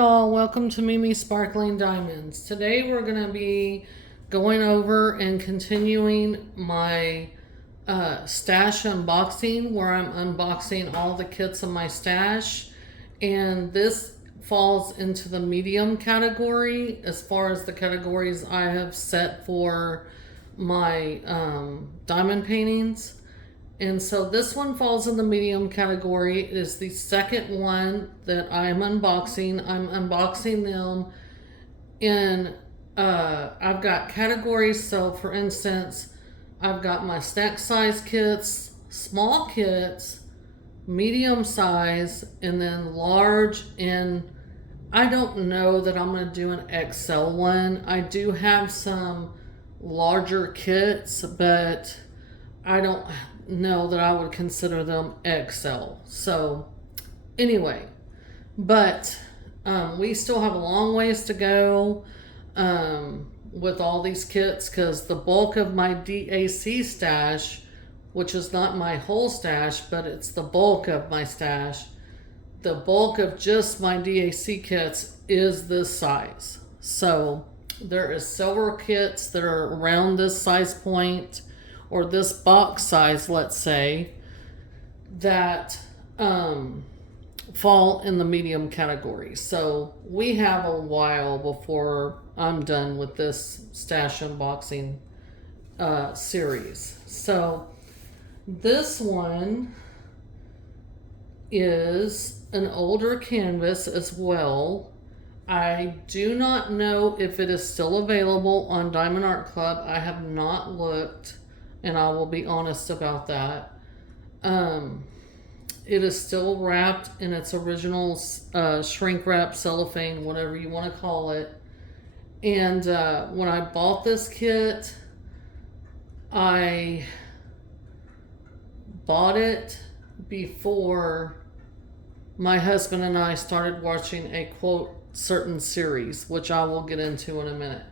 y'all, welcome to Mimi Sparkling Diamonds. Today we're going to be going over and continuing my stash unboxing, where I'm unboxing all the kits in my stash, and this falls into the medium category as far as the categories I have set for my diamond paintings. And so this one falls in the medium category. It is the second one that I'm unboxing. I'm unboxing them in, I've got categories. So for instance, I've got my snack size kits, small kits, medium size, and then large. And I don't know that I'm going to do an XL one. I do have some larger kits, but I don't know that I would consider them XL. So anyway, but we still have a long ways to go with all these kits, because the bulk of my DAC stash, which is not my whole stash, but it's the bulk of my stash, the bulk of just my DAC kits is this size. So there is silver kits that are around this size point, or this box size, let's say, that fall in the medium category. So we have a while before I'm done with this stash unboxing series. So this one is an older canvas as well. I do not know if it is still available on Diamond Art Club. I have not looked, and I will be honest about that. It is still wrapped in its original shrink wrap, cellophane, whatever you want to call it. And when I bought this kit, I bought it before my husband and I started watching a quote certain series, which I will get into in a minute.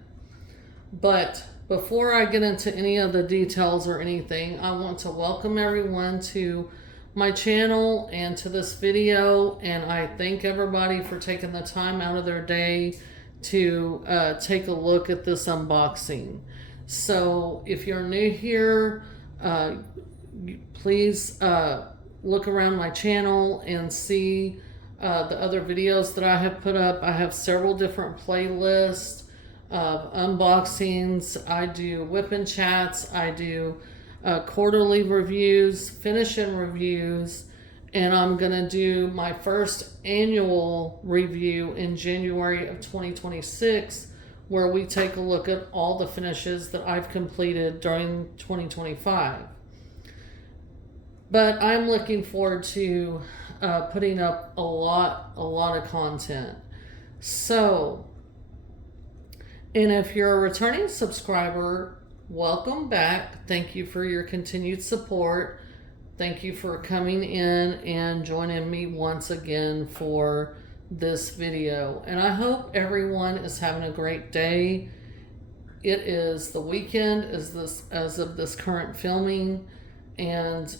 But before I get into any of the details or anything, I want to welcome everyone to my channel and to this video, and I thank everybody for taking the time out of their day to take a look at this unboxing. So if you're new here, please look around my channel and see the other videos that I have put up. I have several different playlists of unboxings. I do whip-in chats, I do quarterly reviews, finish-in reviews, and I'm gonna do my first annual review in January of 2026, where we take a look at all the finishes that I've completed during 2025. But I'm looking forward to putting up a lot of content. So, and if you're a returning subscriber, welcome back. Thank you for your continued support. Thank you for coming in and joining me once again for this video. And I hope everyone is having a great day. It is the weekend as of this current filming, and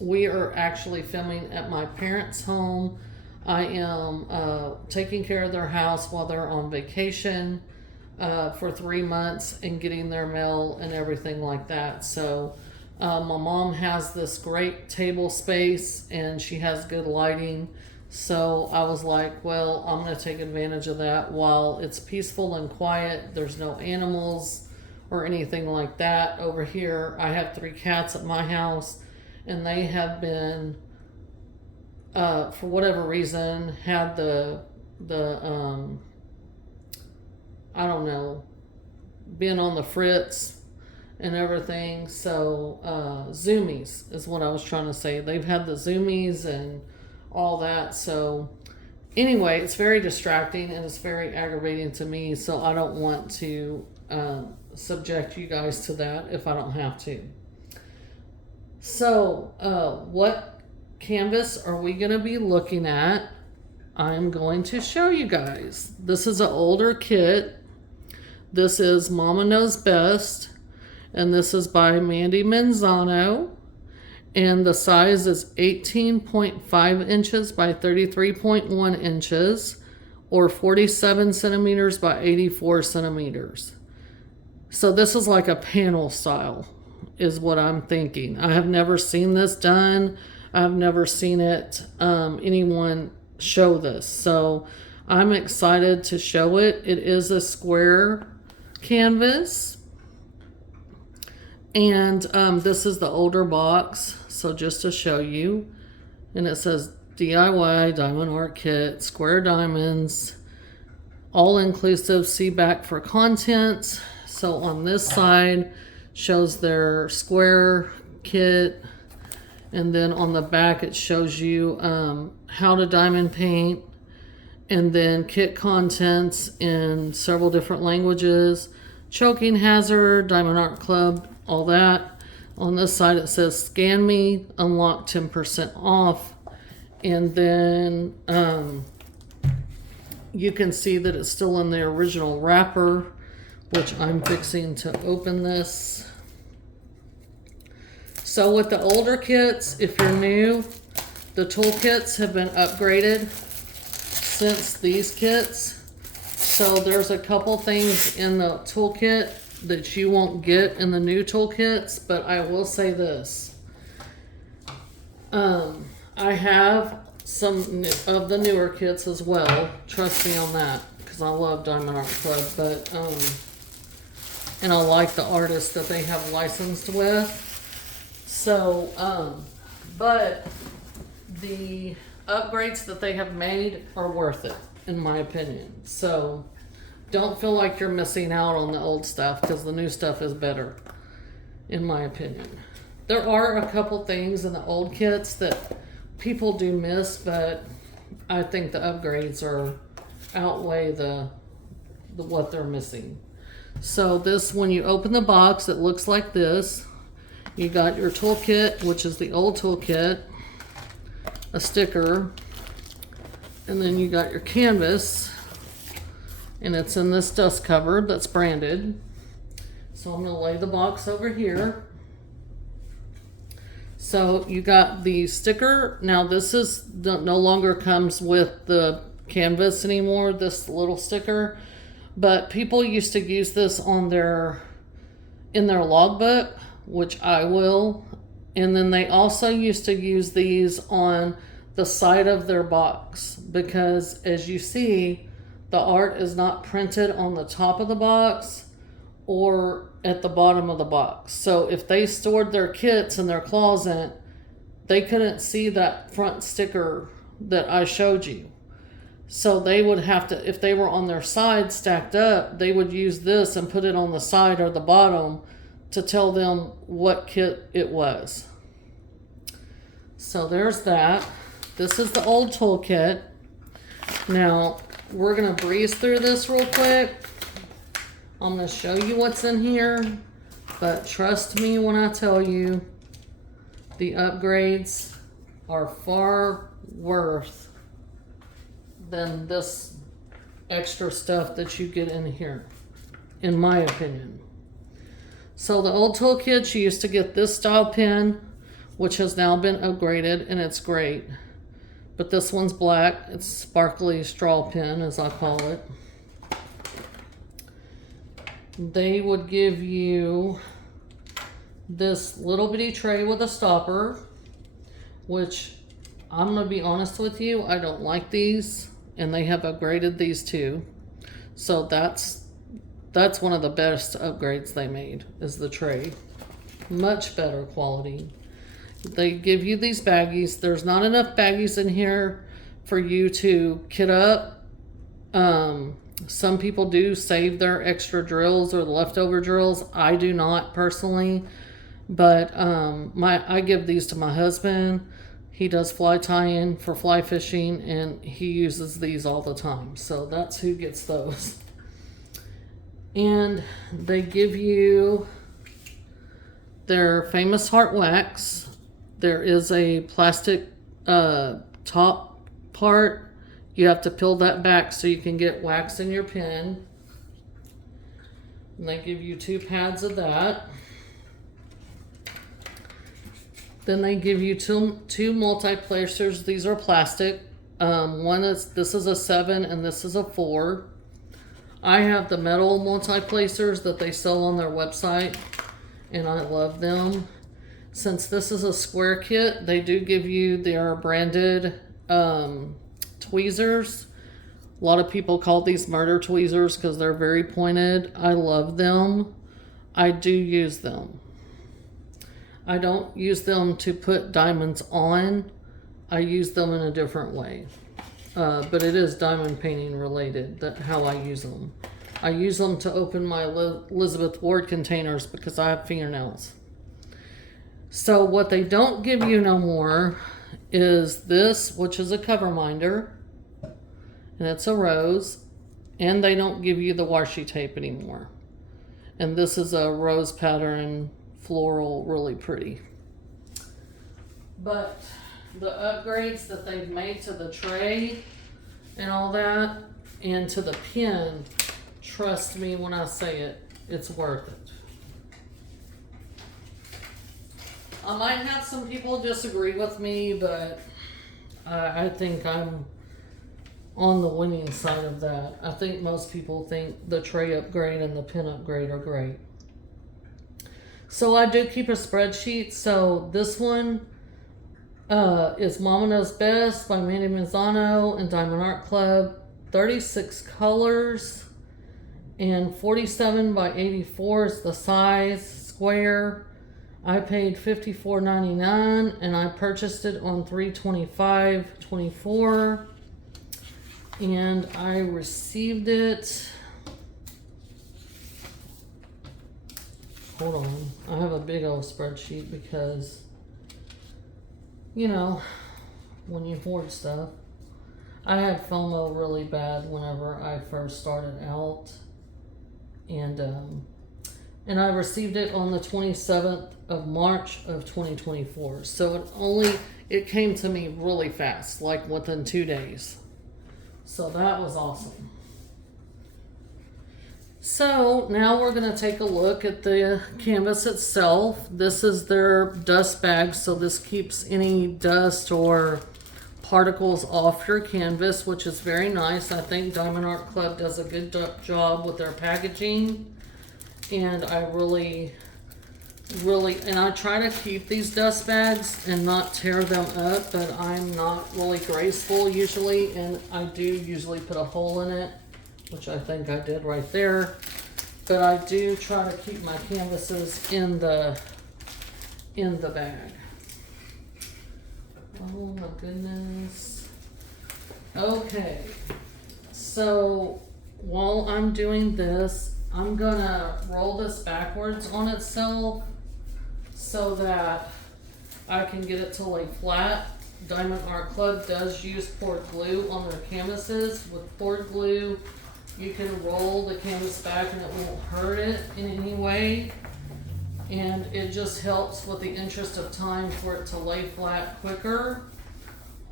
we are actually filming at my parents' home. I am taking care of their house while they're on vacation for 3 months and getting their mail and everything like that. So my mom has this great table space and she has good lighting. So I was like, well, I'm going to take advantage of that while it's peaceful and quiet. There's no animals or anything like that over here. I have 3 cats at my house, and they have been, for whatever reason, had the I don't know, been on the fritz and everything. So zoomies is what I was trying to say. They've had the zoomies and all that. So anyway, it's very distracting and it's very aggravating to me. So I don't want to subject you guys to that if I don't have to. So what canvas are we going to be looking at? I'm going to show you guys. This is an older kit. This is Mama Knows Best, and this is by Mandy Manzano, and the size is 18.5 inches by 33.1 inches. or 47 centimeters by 84 centimeters. So this is like a panel style, is what I'm thinking. I have never seen this done. I've never seen it, anyone show this. So I'm excited to show it. It is a square canvas. And this is the older box. So just to show you. And it says DIY Diamond Art Kit, square diamonds, all inclusive, see back for contents. So on this side shows their square kit, and then on the back it shows you how to diamond paint, and then kit contents in several different languages, choking hazard, Diamond Art Club, all that. On this side it says scan me, unlock 10% off, and then you can see that it's still in the original wrapper, which I'm fixing to open this. So with the older kits, if you're new, the toolkits have been upgraded since these kits. So there's a couple things in the toolkit that you won't get in the new toolkits, but I will say this. I have some of the newer kits as well. Trust me on that, because I love Diamond Art Club, but and I like the artists that they have licensed with. So, but the upgrades that they have made are worth it, in my opinion. So don't feel like you're missing out on the old stuff, because the new stuff is better, in my opinion. There are a couple things in the old kits that people do miss, but I think the upgrades outweigh the what they're missing. So this, when you open the box, it looks like this. You got your toolkit, which is the old toolkit, a sticker, and then you got your canvas, and it's in this dust cover that's branded. So I'm going to lay the box over here. So you got the sticker. Now this is no longer comes with the canvas anymore, this little sticker, but people used to use this in their logbook, which I will. And then they also used to use these on the side of their box, because as you see, the art is not printed on the top of the box or at the bottom of the box. So if they stored their kits in their closet, they couldn't see that front sticker that I showed you. So they would have to, if they were on their side stacked up, they would use this and put it on the side or the bottom to tell them what kit it was. So there's that. This is the old toolkit. Now we're gonna breeze through this real quick. I'm gonna show you what's in here, but trust me when I tell you, the upgrades are far worth than this extra stuff that you get in here, in my opinion. So the old toolkits, you used to get this style pen, which has now been upgraded, and it's great. But this one's black. It's sparkly straw pen, as I call it. They would give you this little bitty tray with a stopper, which I'm going to be honest with you, I don't like these, and they have upgraded these too. So that's one of the best upgrades they made, is the tray. Much better quality. They give you these baggies. There's not enough baggies in here for you to kit up. Some people do save their extra drills or the leftover drills. I do not personally, but I give these to my husband. He does fly tying for fly fishing, and he uses these all the time. So that's who gets those. And they give you their famous heart wax. There is a plastic top part. You have to peel that back so you can get wax in your pen. And they give you 2 pads of that. Then they give you two multi-placers. These are plastic. This is a 7 and this is a 4. I have the metal multi-placers that they sell on their website, and I love them. Since this is a square kit, they do give you their branded tweezers. A lot of people call these murder tweezers because they're very pointed. I love them. I do use them. I don't use them to put diamonds on. I use them in a different way. But it is diamond painting related, how I use them. I use them to open my Elizabeth Ward containers because I have fingernails. So what they don't give you no more is this, which is a cover minder. And it's a rose. And they don't give you the washi tape anymore. And this is a rose pattern, floral, really pretty. But the upgrades that they've made to the tray and all that, and to the pin, trust me when I say it, it's worth it. I might have some people disagree with me, but I think I'm on the winning side of that. I think most people think the tray upgrade and the pin upgrade are great. So I do keep a spreadsheet. So this one is Mama Knows Best by Mandy Manzano and Diamond Art Club. 36 colors and 47 by 84 is the size, square. I paid $54.99 and I purchased it on 3/25/24, and I received it. Hold on, I have a big old spreadsheet because, you know, when you hoard stuff. I had FOMO really bad whenever I first started out, and I received it on the 27th of March of 2024. So it came to me really fast, like within 2 days. So that was awesome. So now we're going to take a look at the canvas itself. This is their dust bag, so this keeps any dust or particles off your canvas, which is very nice. I think Diamond Art Club does a good job with their packaging, and I really, and I try to keep these dust bags and not tear them up, but I'm not really graceful usually, and I do usually put a hole in it, which I think I did right there. But I do try to keep my canvases in the bag. Oh my goodness. Okay, so while I'm doing this, I'm gonna roll this backwards on itself so that I can get it to lay flat. Diamond Art Club does use poured glue on their canvases. With poured glue, you can roll the canvas back and it won't hurt it in any way. And it just helps with the interest of time for it to lay flat quicker.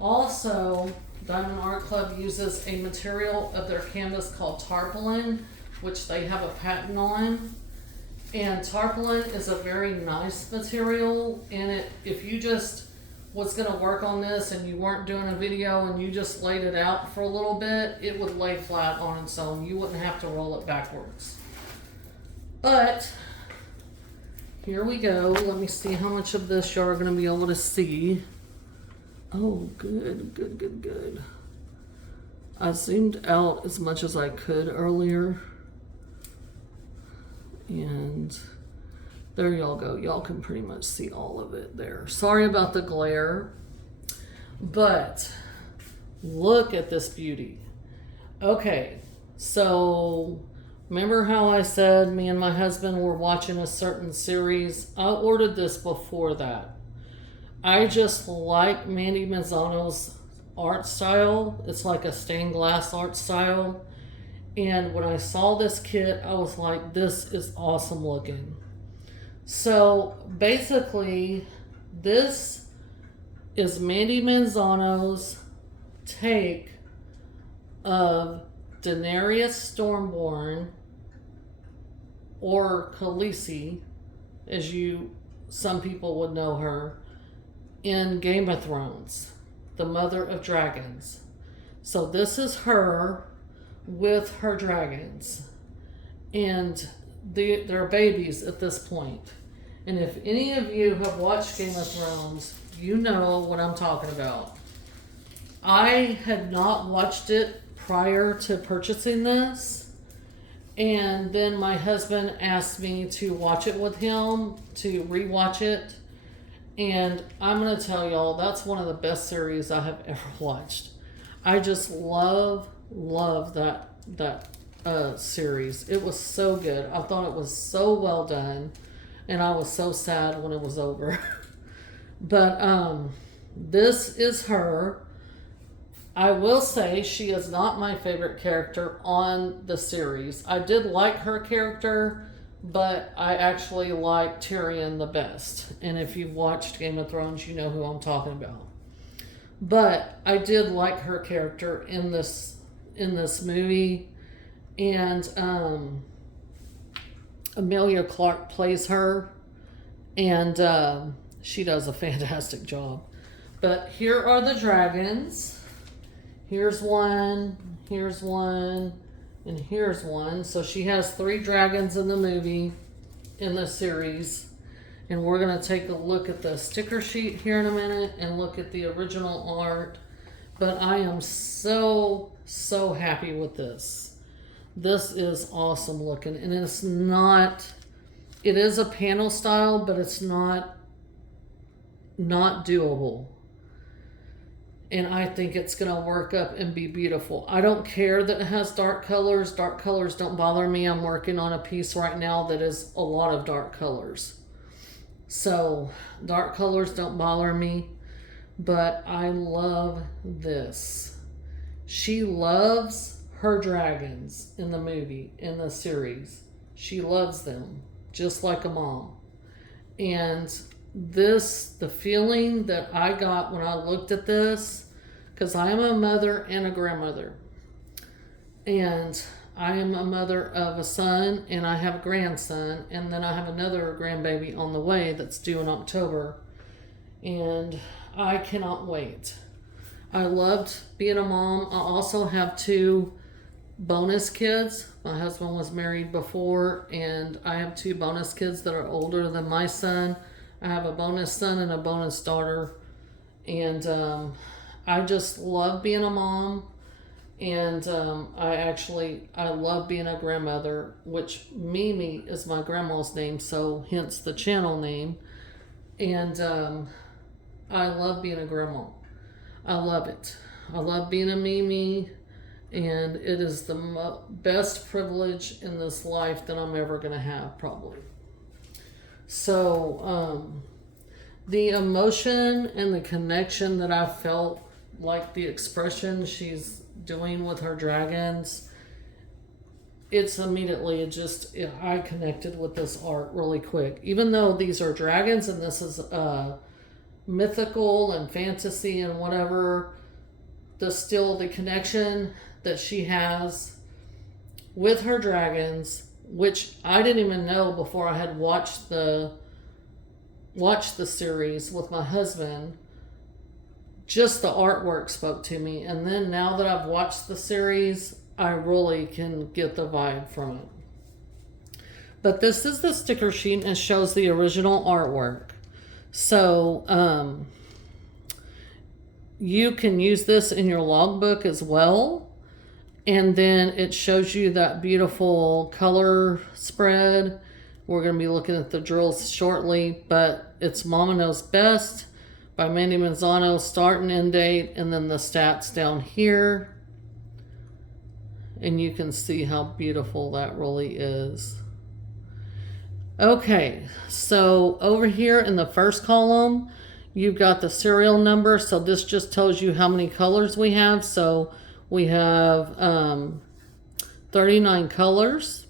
Also, Diamond Art Club uses a material of their canvas called tarpaulin, which they have a patent on. And tarpaulin is a very nice material, and if you just was going to work on this and you weren't doing a video and you just laid it out for a little bit, it would lay flat on its own. You wouldn't have to roll it backwards. But here we go. Let me see how much of this y'all are going to be able to see. Oh, good. I zoomed out as much as I could earlier. And there y'all go. Y'all can pretty much see all of it there. Sorry about the glare. But look at this beauty. Okay, so remember how I said me and my husband were watching a certain series? I ordered this before that. I just like Mandy Manzano's art style. It's like a stained glass art style. And when I saw this kit, I was like, this is awesome looking. So basically, this is Mandy Manzano's take of Daenerys Stormborn, or Khaleesi, as some people would know her, in Game of Thrones, the Mother of Dragons. So this is her with her dragons. And they're babies at this point. And if any of you have watched Game of Thrones, you know what I'm talking about. I had not watched it prior to purchasing this. And then my husband asked me to watch it with him, to rewatch it. And I'm going to tell y'all, that's one of the best series I have ever watched. I just love that series. It was so good. I thought it was so well done. And I was so sad when it was over. But this is her. I will say she is not my favorite character on the series. I did like her character, but I actually like Tyrion the best. And if you've watched Game of Thrones, you know who I'm talking about. But I did like her character in this movie. And Emilia Clarke plays her. And she does a fantastic job. But here are the dragons. Here's one, and here's one. So she has 3 dragons in the movie, in the series. And we're going to take a look at the sticker sheet here in a minute and look at the original art. But I am so happy with this. This is awesome looking. And it's not, it is a panel style, but it's not doable. And I think it's going to work up and be beautiful. I don't care that it has dark colors. Dark colors don't bother me. I'm working on a piece right now that is a lot of dark colors. So dark colors don't bother me. But I love this. She loves her dragons in the movie, in the series. She loves them just like a mom. And the feeling that I got when I looked at this, because I am a mother and a grandmother, and I am a mother of a son, and I have a grandson, and then I have another grandbaby on the way that's due in October, and I cannot wait. I loved being a mom. I also have 2 bonus kids. My husband was married before, and I have 2 bonus kids that are older than my son. I have a bonus son and a bonus daughter. And I just love being a mom. And I love being a grandmother, which Mimi is my grandma's name, so hence the channel name. And I love being a grandma. I love it. I love being a Mimi. And it is the best privilege in this life that I'm ever going to have, probably. So, the emotion and the connection that I felt, like the expression she's doing with her dragons, it's immediately I connected with this art really quick. Even though these are dragons and this is mythical and fantasy and whatever, the connection that she has with her dragons, which I didn't even know before I had watched the series with my husband. Just the artwork spoke to me, and then now that I've watched the series, I really can get the vibe from it. But this is the sticker sheet, and it shows the original artwork. So you can use this in your logbook as well. And then it shows you that beautiful color spread. We're going to be looking at the drills shortly, but it's Mama Knows Best by Mandy Manzano, start and end date, and then the stats down here. And you can see how beautiful that really is. Okay, so over here in the first column, you've got the serial number. So this just tells you how many colors we have. So we have 39 colors.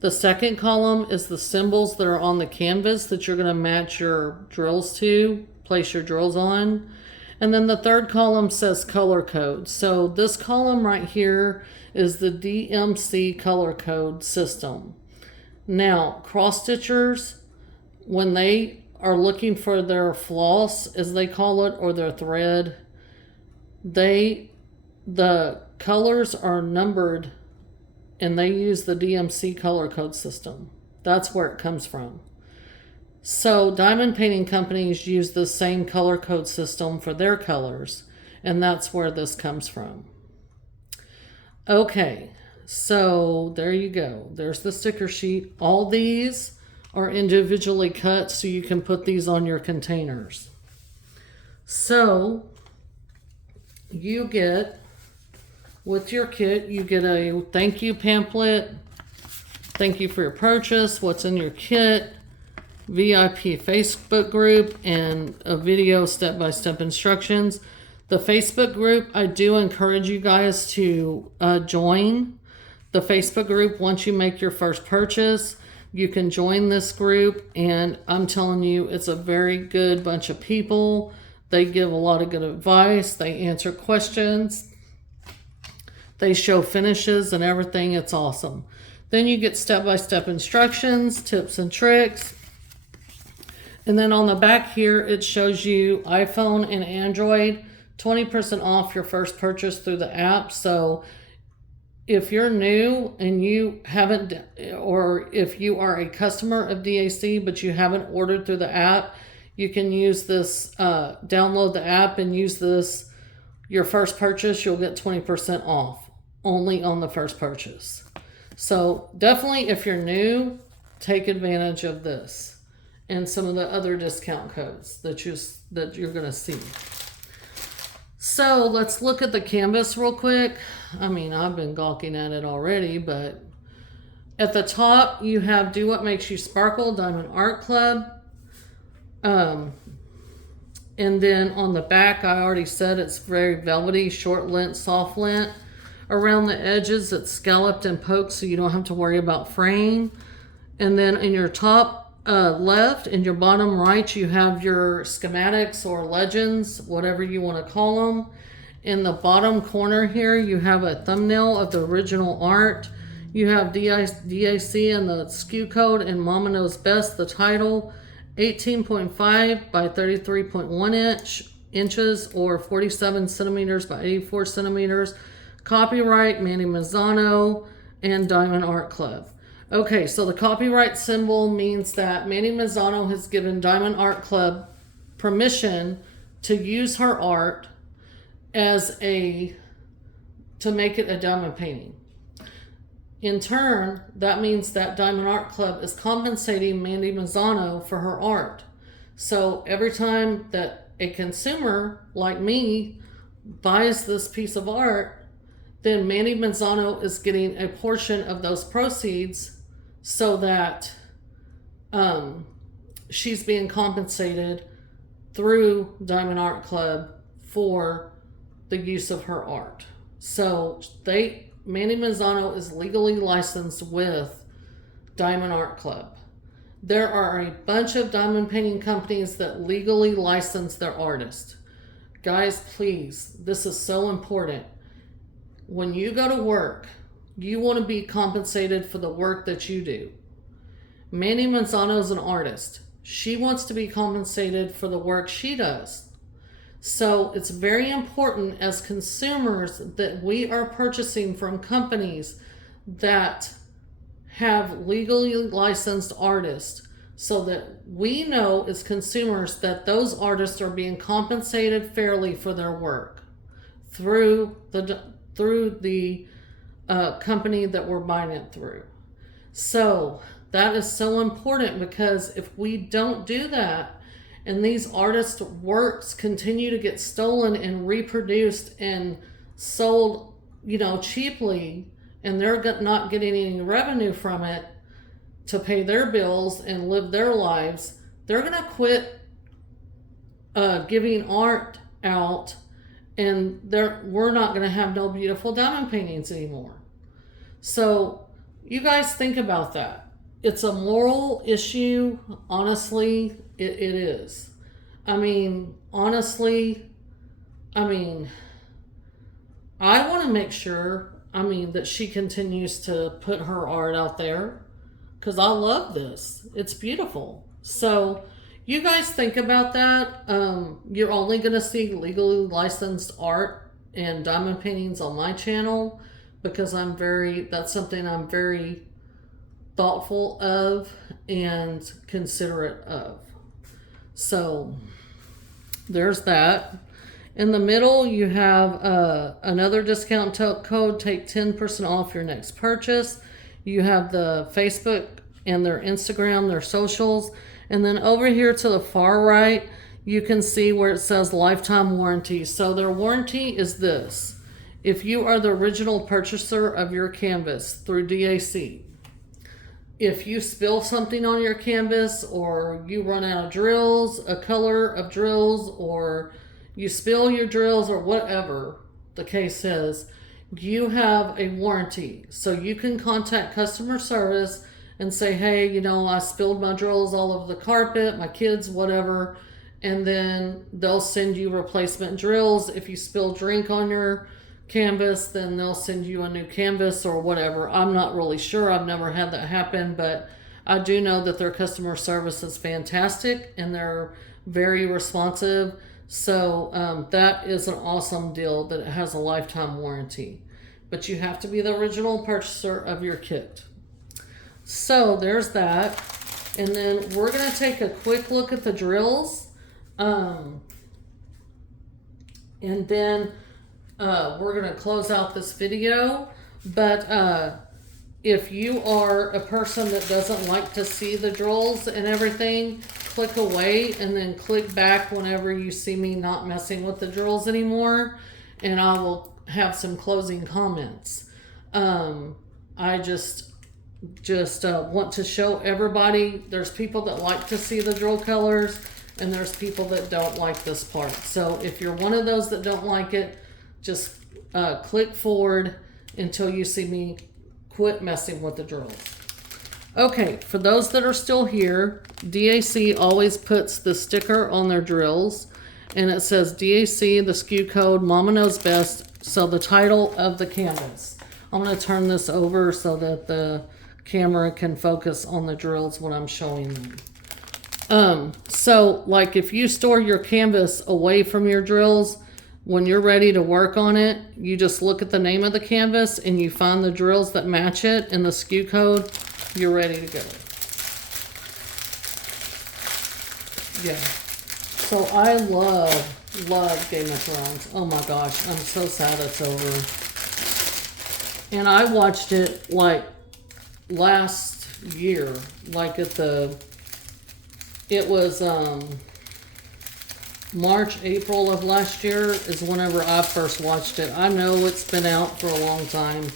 The second column is the symbols that are on the canvas that you're going to match your drills to, place your drills on. And then the third column says color code. So this column right here is the DMC color code system. Now, cross stitchers, when they are looking for their floss, as they call it, or their thread, they the colors are numbered and they use the DMC color code system. That's where it comes from. So diamond painting companies use the same color code system for their colors, and that's where this comes from. Okay, so there you go. There's the sticker sheet. All these are individually cut so you can put these on your containers. So you get, with your kit, you get a thank you pamphlet, thank you for your purchase, what's in your kit, VIP Facebook group, and a video step-by-step instructions. The Facebook group, I do encourage you guys to join the Facebook group once you make your first purchase. You can join this group, and I'm telling you, it's a very good bunch of people. They give a lot of good advice. They answer questions. They show finishes and everything. It's awesome. Then you get step-by-step instructions, tips and tricks. And then on the back here, it shows you iPhone and Android, 20% off your first purchase through the app. So if you're new and you haven't, or if you are a customer of DAC but you haven't ordered through the app, you can use this, download the app and use this. Your first purchase, you'll get 20% off only on the first purchase. So definitely, if you're new, take advantage of this and some of the other discount codes that you're going to see. So let's look at the canvas real quick. I mean, I've been gawking at it already, but at the top you have Do What Makes You Sparkle, Diamond Art Club. And then on the back, I already said it's very velvety, short lint, soft lint. Around the edges, it's scalloped and poked, so you don't have to worry about fraying. And then in your top left and your bottom right, you have your schematics or legends, whatever you want to call them. In the bottom corner here, you have a thumbnail of the original art. You have DAC and the SKU code, and Mama Knows Best, the title, 18.5 by 33.1 inches or 47 centimeters by 84 centimeters. Copyright Manny Mazzano and Diamond Art Club. Okay, so the copyright symbol means that Manny Mazzano has given Diamond Art Club permission to use her art to make it a diamond painting. In turn, that means that Diamond Art Club is compensating Mandy Mazzano for her art. So every time that a consumer like me buys this piece of art, then Mandy Mazzano is getting a portion of those proceeds, so that she's being compensated through Diamond Art Club for the use of her art. So Mandy Mazzano is legally licensed with Diamond Art Club. There are a bunch of diamond painting companies that legally license their artists. Guys, please, this is so important. When you go to work, you want to be compensated for the work that you do. Mandy Mazzano is an artist. She wants to be compensated for the work she does. So it's very important as consumers that we are purchasing from companies that have legally licensed artists, so that we know as consumers that those artists are being compensated fairly for their work through the company that we're buying it through. So that is so important, because if we don't do that and these artists' works continue to get stolen and reproduced and sold, cheaply, and they're not getting any revenue from it to pay their bills and live their lives, they're going to quit giving art out, and we're not going to have no beautiful diamond paintings anymore. So you guys think about that. It's a moral issue. Honestly, it is. Honestly, I want to make sure, that she continues to put her art out there, because I love this. It's beautiful. So you guys think about that. You're only going to see legally licensed art and diamond paintings on my channel, because that's something I'm very thoughtful of and considerate of. So there's that. In the middle, you have another discount code, take 10% off your next purchase. You have the Facebook and their Instagram, their socials. And then over here to the far right, you can see where it says lifetime warranty. So their warranty is this. If you are the original purchaser of your canvas through DAC, if you spill something on your canvas, or you run out of drills, a color of drills, or you spill your drills, or whatever the case is, you have a warranty. So you can contact customer service and say, hey, you know, I spilled my drills all over the carpet, my kids, whatever, and then they'll send you replacement drills. If you spill drink on your canvas, then they'll send you a new canvas or whatever. I'm not really sure. I've never had that happen, but I do know that their customer service is fantastic and they're very responsive. So that is an awesome deal that it has a lifetime warranty. But you have to be the original purchaser of your kit. So there's that. And then we're going to take a quick look at the drills. And then we're going to close out this video. But if you are a person that doesn't like to see the drills and everything, click away and then click back whenever you see me not messing with the drills anymore, and I will have some closing comments. I just want to show everybody, there's people that like to see the drill colors and there's people that don't like this part. So if you're one of those that don't like it, just click forward until you see me quit messing with the drills. Okay, for those that are still here, DAC always puts the sticker on their drills, and it says DAC, the SKU code, Mama Knows Best, so the title of the canvas. I'm going to turn this over so that the camera can focus on the drills when I'm showing them. So like if you store your canvas away from your drills, when you're ready to work on it, you just look at the name of the canvas and you find the drills that match it and the SKU code, you're ready to go. Yeah. So I love Game of Thrones. Oh my gosh, I'm so sad it's over. And I watched it like last year, like it was March, April of last year is whenever I first watched it. I know it's been out for a long time,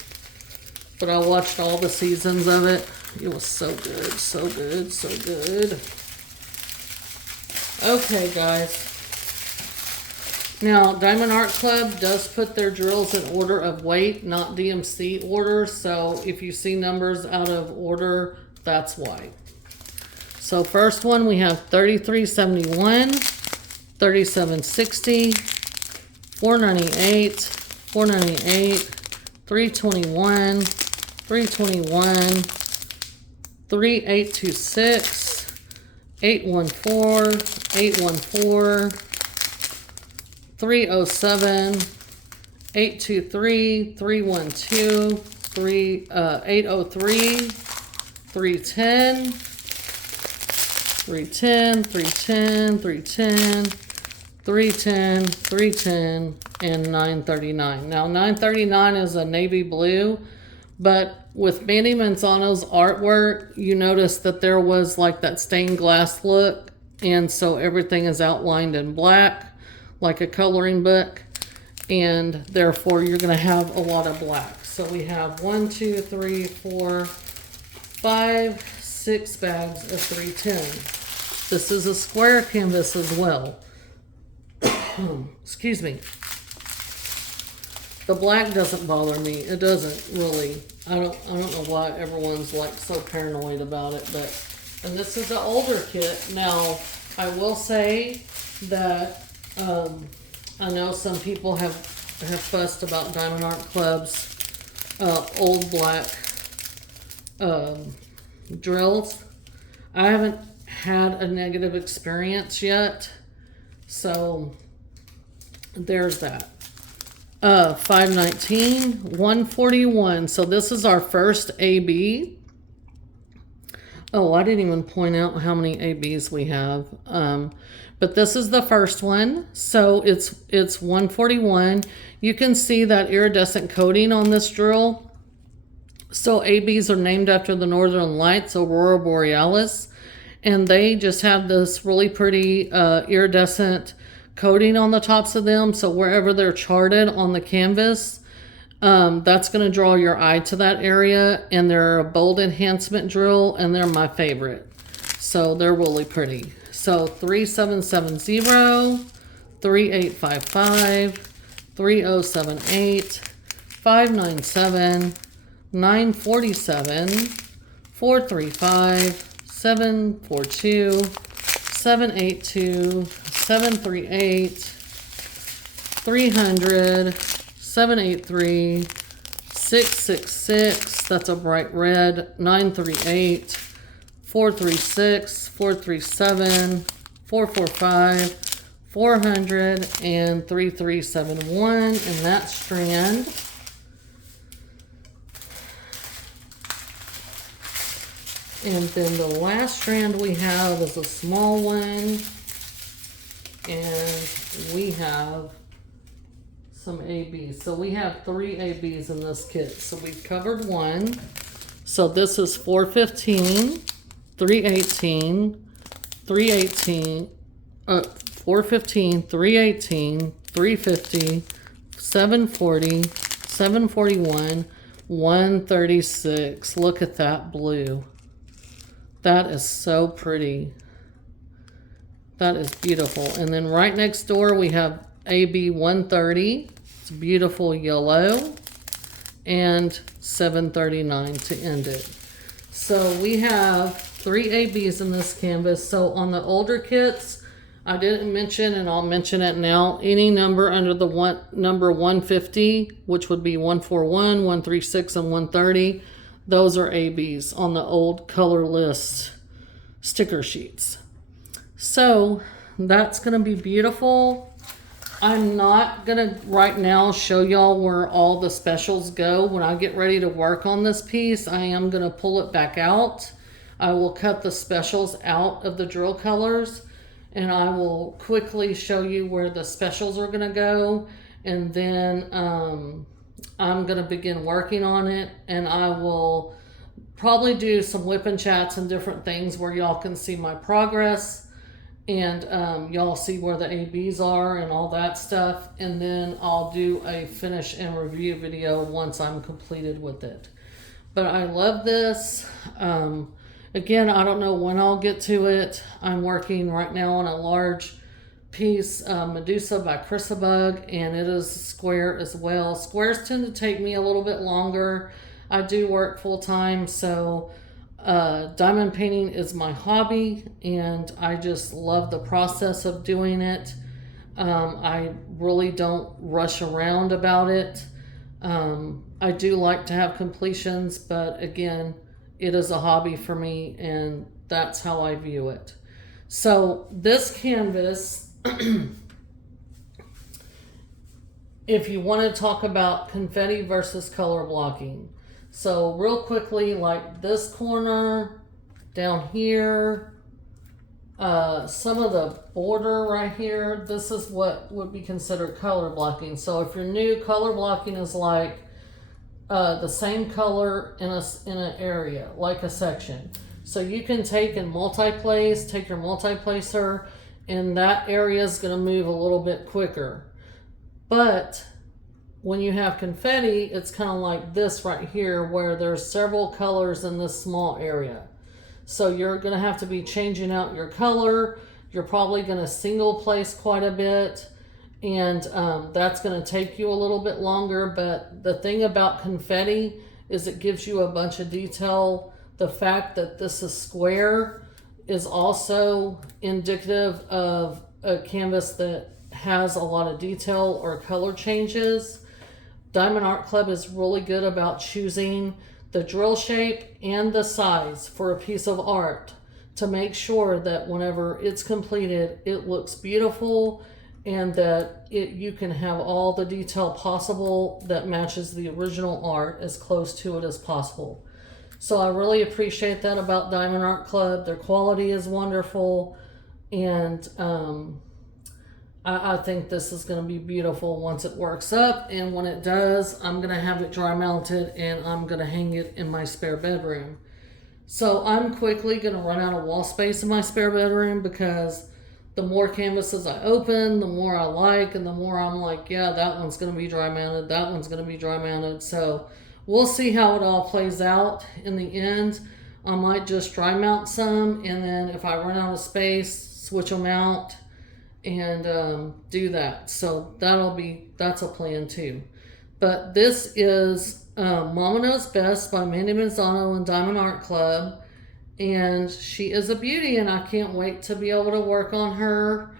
but I watched all the seasons of it. It was so good, so good, so good. Okay, guys. Now, Diamond Art Club does put their drills in order of weight, not DMC order. So if you see numbers out of order, that's why. So first one, we have 3371, 3760, 498, 498, 321, 321, 3826, 814, 814, 307, 823, 312, 803, 310, 310, 310, 310, 310, 310, and 939. Now 939 is a navy blue, but with Mandy Manzano's artwork, you notice that there was like that stained glass look, and so everything is outlined in black, like a coloring book, and therefore you're going to have a lot of black. So we have 1, 2, 3, 4, 5, 6 bags of 310. This is a square canvas as well. Excuse me. The black doesn't bother me. It doesn't really. I don't know why everyone's like so paranoid about it, but and this is an older kit. Now, I will say that I know some people have fussed about Diamond Art Club's old black drills. I haven't had a negative experience yet, so there's that. 519, 141. So this is our first AB. Oh, I didn't even point out how many ABs we have. But this is the first one. So it's 141. You can see that iridescent coating on this drill. So ABs are named after the Northern Lights, Aurora Borealis. And they just have this really pretty iridescent coating on the tops of them. So wherever they're charted on the canvas, that's going to draw your eye to that area. And they're a bold enhancement drill, and they're my favorite. So they're really pretty. So 3770, 3855, 3078, 597, 947, 435, 742, 782, 738, 300, 783, 666, that's a bright red, 938, 436, 437, 445, 400, and 3371 in that strand. And then the last strand we have is a small one. And we have some ABs. So we have 3 ABs in this kit. So we've covered one. So this is 415, 318, 318, 415, 318, 350, 740, 741, 136. Look at that blue. That is so pretty. That is beautiful. And then right next door we have AB 130. It's beautiful yellow. And 739 to end it. So we have 3 ABs in this canvas. So on the older kits, I didn't mention, and I'll mention it now, any number under the number 150, which would be 141, 136, and 130, those are ABs on the old color list sticker sheets. So that's going to be beautiful. I'm not going to right now show y'all where all the specials go. When I get ready to work on this piece, I am going to pull it back out. I will cut the specials out of the drill colors, and I will quickly show you where the specials are going to go. And then I'm going to begin working on it, and I will probably do some whip and chats and different things where y'all can see my progress, and y'all see where the ABs are and all that stuff. And then I'll do a finish and review video once I'm completed with it. But I love this. Again, I don't know when I'll get to it. I'm working right now on a large piece, Medusa by Chrysabug, and it is square as well. Squares tend to take me a little bit longer. I do work full time, so diamond painting is my hobby, and I just love the process of doing it. I really don't rush around about it. I do like to have completions, but again, it is a hobby for me, and that's how I view it. So this canvas, if you want to talk about confetti versus color blocking. So real quickly, like this corner down here, some of the border right here, this is what would be considered color blocking. So if you're new, color blocking is like the same color in an area, like a section. So you can take and multi-place, take your multi-placer, and that area is going to move a little bit quicker. But when you have confetti, it's kind of like this right here, where there's several colors in this small area. So you're going to have to be changing out your color. You're probably going to single place quite a bit, and that's going to take you a little bit longer. But the thing about confetti is it gives you a bunch of detail. The fact that this is square is also indicative of a canvas that has a lot of detail or color changes. Diamond Art Club is really good about choosing the drill shape and the size for a piece of art to make sure that whenever it's completed, it looks beautiful and that you can have all the detail possible that matches the original art as close to it as possible. So I really appreciate that about Diamond Art Club. Their quality is wonderful, and I think this is going to be beautiful once it works up. And when it does, I'm going to have it dry mounted and I'm going to hang it in my spare bedroom. So I'm quickly going to run out of wall space in my spare bedroom, because the more canvases I open, the more I like, and the more I'm like, yeah, that one's going to be dry mounted, that one's going to be dry mounted. So we'll see how it all plays out in the end. I might just dry mount some, and then if I run out of space, switch them out and do that. So that's a plan too. But this is Mama Knows Best by Mandy Manzano and Diamond Art Club. And she is a beauty, and I can't wait to be able to work on her.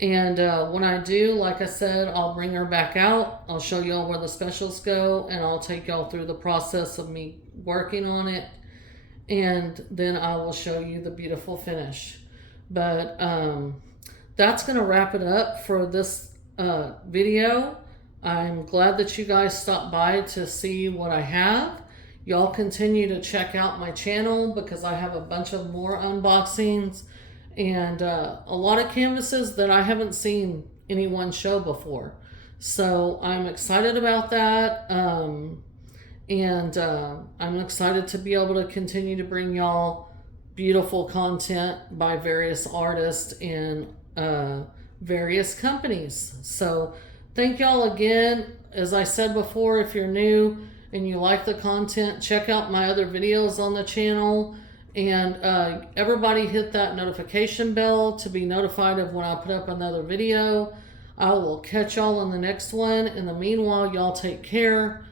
And when I do, like I said, I'll bring her back out. I'll show y'all where the specials go, and I'll take y'all through the process of me working on it. And then I will show you the beautiful finish. But that's going to wrap it up for this video. I'm glad that you guys stopped by to see what I have. Y'all continue to check out my channel, because I have a bunch of more unboxings and a lot of canvases that I haven't seen anyone show before. So I'm excited about that. I'm excited to be able to continue to bring y'all beautiful content by various artists and various companies. So thank y'all again. As I said before, if you're new and you like the content, check out my other videos on the channel, and everybody hit that notification bell to be notified of when I put up another video. I will catch y'all in the next one. In the meanwhile, y'all take care,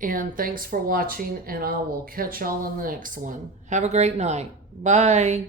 and thanks for watching, and I will catch y'all in the next one. Have a great night. Bye.